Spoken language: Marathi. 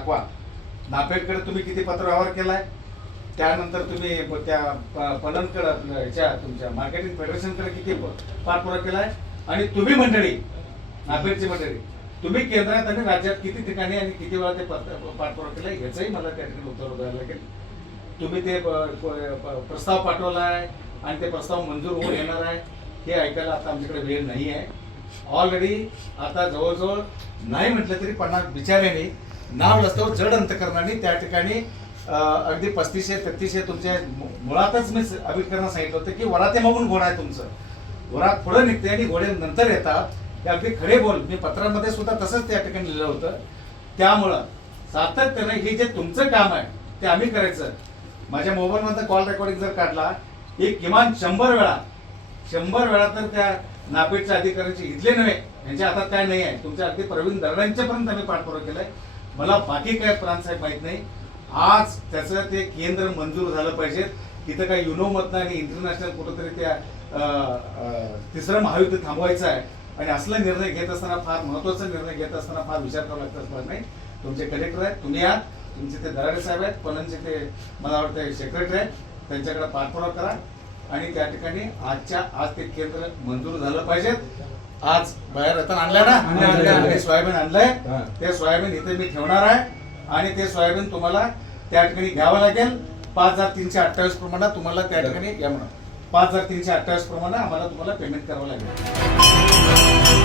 दाखवा. नाफेडकडे तुम्ही किती पत्रव्यवहार केलाय? त्यानंतर तुम्ही त्या प- ह्याच्या तुमच्या मार्केटिंग फेडरेशनकडे किती प- केला केलाय? आणि तुम्ही मंडळी नाफेडची मंडळी तुम्ही केंद्रात आणि राज्यात किती ठिकाणी आणि किती वेळा ते पत्र- पाठपुरावा केलाय याचंही मला त्या ठिकाणी उत्तर द्यावं लागेल. तुम्ही ते प्रस्ताव पाठवला आहे प्रस्ताव पाठवलाय आणि ते प्रस्ताव मंजूर होऊन येणार आहे. हे ऐकायला आता आमच्याकडे वेळ नाही आहे ऑलरेडी आता जवळजवळ नाही म्हटलं तरी पन्नास बिचाऱ्याने नाव रस्त्यावर जड अंतकरणाने त्या ठिकाणी अगदी पस्तीसशे तेहतीसशे तुमच्या मुळातच मी अभिकरण सांगितलं होतं की वराते मागून घोडा आहे तुमचं? वरात पुढे निघते आणि घोडे नंतर येतात. हे अगदी खडे बोल. मी पत्रामध्ये सुद्धा तसंच त्या ठिकाणी लिहिलं होतं. त्यामुळं सातत्याने हे जे तुमचं काम आहे ते आम्ही करायचं. माझ्या मोबाईलमधनं कॉल रेकॉर्डिंग जर काढला एक किमान शंभर वेळा शंभर वेळा तर त्या नापेडच्या अधिकाऱ्यांचे इथले नव्हे. यांच्या हातात काय नाही आहे. तुमच्या अगदी प्रवीण दरडांच्यापर्यंत आम्ही पाठपुरावा केलाय. मला बाकी काय प्राण साहेब माहीत नाही. आज त्याचं ते केंद्र मंजूर झालं पाहिजे. तिथं काय युनो मधनं आणि इंटरनॅशनल कुठंतरी त्या तिसरं महायुद्ध थांबवायचं आहे. आणि असला निर्णय घेत असताना फार महत्त्वाचा निर्णय घेत असताना फार विचार करावा लागतं असं नाही. तुमचे कलेक्टर आहेत तुम्ही आहात तुमचे ते दराडे साहेब आहेत पलनचे ते मला वाटतं सेक्रेटरी आहेत. त्यांच्याकडे पाठपुरावा करा. आणि त्या ठिकाणी आजच्या आज ते केंद्र मंजूर झालं पाहिजेत आज बाहेर रतन आणलाय ना? सोयाबीन आणलंय. ते सोयाबीन इथे मी ठेवणार आहे. आणि ते सोयाबीन तुम्हाला त्या ठिकाणी घ्यावं लागेल. पाच हजार तीनशे अठ्ठावीस प्रमाणे तुम्हाला त्या ठिकाणी या म्हणा पाच हजार तीनशे अठ्ठावीस प्रमाणे आम्हाला तुम्हाला पेमेंट करावं लागेल.